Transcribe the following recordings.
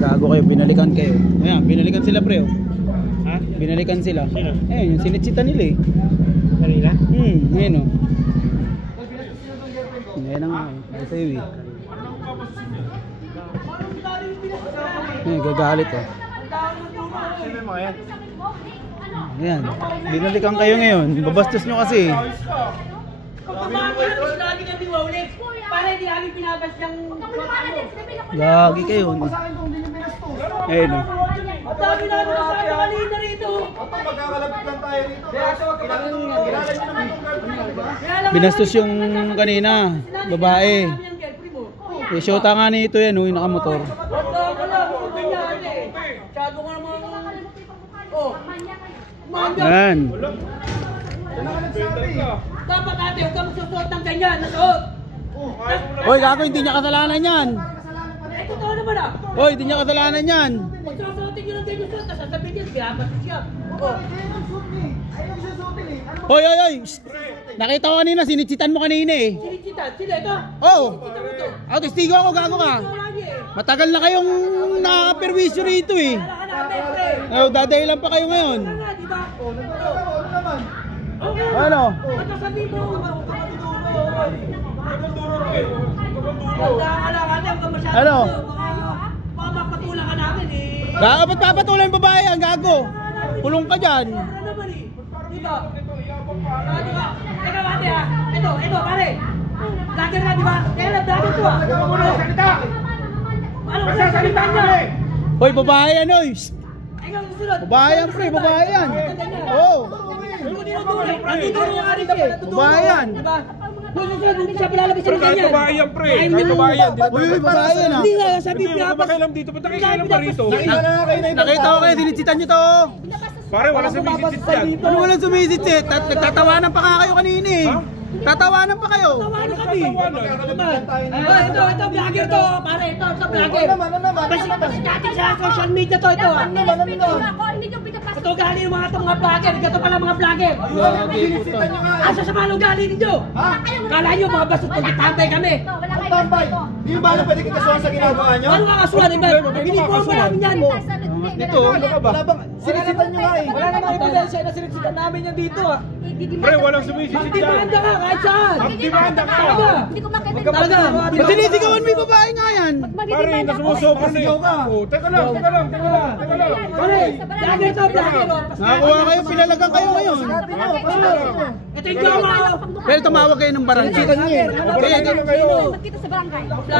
gago kayo, binalikan kayo. Ayan, binalikan sila pre. Ha? Binalikan sila. Sino? Eh, yung sinitsita nila eh. Kanina? Ngayon o. Ngayon ang ito yun eh. Gagalit o. Sino yung mga yan? Ayan, binalikan kayo ngayon. Babastos nyo kasi. Para hindi namin pinabas yung... Gagi kayo. Ayun o. Ang dami namin nasabi kanina rito. Magkakalapit lang tayo rito. Binastos yung kanina, babae. Eh, syota nga nito yan o, yung nakamotor. Yan. Dapat ate, huwag ka magsusuot ng ganyan, nasuot. Hoy, gago, hindi niya kasalanan yan. Eh, totoo naman ah. Hoy, hindi niya kasalanan yan. Magsusuotin nyo ng ganyan suot, tapos sasabihin niya, binabasto siya. Hoy, hoy, hoy. Shh. Nakita ko kanina, sinitsitan mo kanina eh. Sinichitan, sila ito. Oh, Sinichitan mo ito. ako testigo ako, gago ka. Matagal na kayong nakaperwisyo rito eh. Wala ka namin, pre. Oh, dadahilan pa kayo ngayon. Wala nga, di ba? Ano? Magkasabi mo. Wala ka lang, ate, huwag ka masyado. Ano? Baka mapatula ka namin eh. Gago, ba't papatulan yung babae? Ang gago. Pulong ka dyan. Ano naman eh? Diba? Di ba? Teka ate ha. Ito pare. Vlogger ka di ba? Teka lang, vlogger to ha. Ano ka sasalita niya? Hoy, babae yan, oy. Shh. Ikaw susunod. Babae yan, pre, babae yan. Oo. Hindi dinuduro. Ang duduro nga rin siya. Babae yan. Diba? Kung susunod, hindi siya palalabas ng ganyan. Babae yan, pre. Kahit babae yan. Uy, babae yan ah. Hindi nga, sabi Hindi mo pinapas. makialam dito. Ba't nakikialam pa rito? Nakita ko kayo, sinitsitan nyo to. Pare, wala sa visited yan. Ano walang sumisitsit? At nagtatawanan pa nga kayo kanina eh. Tatawanan pa kayo. Tawanan kami. Ito, vlogger to. Pare, ito vlogger. Pasigating sa social media to, ito ha. Ito gali yung mga itong mga vlogger. Ito pala mga vlogger. Asa sa malo gali ninyo? Kala nyo mga bastos kung kitambay kami. Tambay! Di ba na pwede kikasuhan sa ginagawa nyo? Ano kakasuhan? Binibuhan mo namin yan. Dito. Wala bang sinisitan nyo nga eh. Wala namang ebidensya na sinisitan namin yan dito ha. Pre, walang sumisisid yan. Magdimanda ka kahit saan. Magdimanda ka. Talaga. Talaga. Ba't sinisigawan mo yung babae nga yan? Pare, nasumusoko na eh. Oh, teka lang. Pare, vlogger to, vlogger oh. Nakakuha kayo, pinalagang kayo ngayon. Ito yung gawa oh. Pero tumawag kayo ng barangay.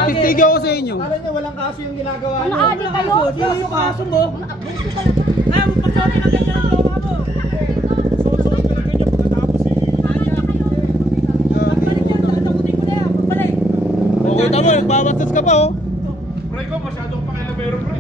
Testigo ako sa inyo. Kala nyo walang kaso yung ginagawa nyo. Ano kayo? Sino yung kaso mo? Ay, magpasali ka ganyan ang gawa mo. Susunod ka na ganyan pagkatapos eh. Pagbalik yan, tatakutin ko na yan. Pagbalik. Okay, tama, nagbabastos ka pa oh. Pre ko, masyadong pakialamero pre.